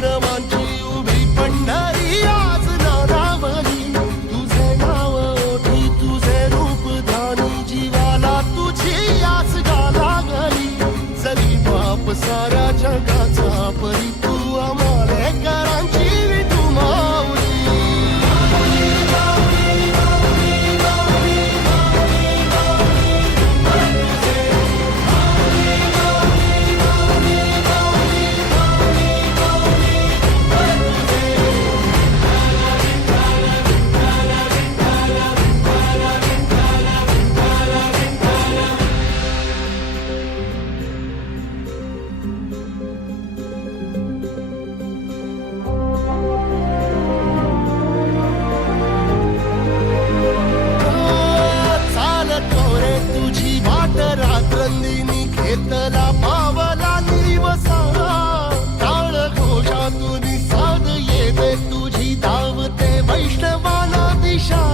वैष्णवांची उभी पंढरी आज नारावली. तुझे नाव ओठी तुझे रूप धानी जीवाला तुझी आस गा लागली. जरी बाप साऱ्या जगाचा परी तू आमालेकरांची विठू माऊली. रात्रंदिनी घेतला पावला दिवसा. टाळ घोषातून साध येते तुझी धावते वैष्णवाला दिशा.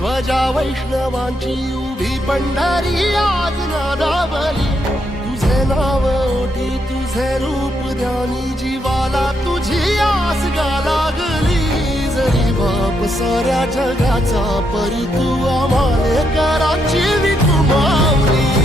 ध्वजा वैष्णवांची उभी पंढरी आज नादावली. तुझे नाव ओठी तुझे रूप ध्यानी जीवाला तुझी आस गा लागली. जरी बाप साऱ्या जगाचा परी तू आमालेकरांची विठू माऊली.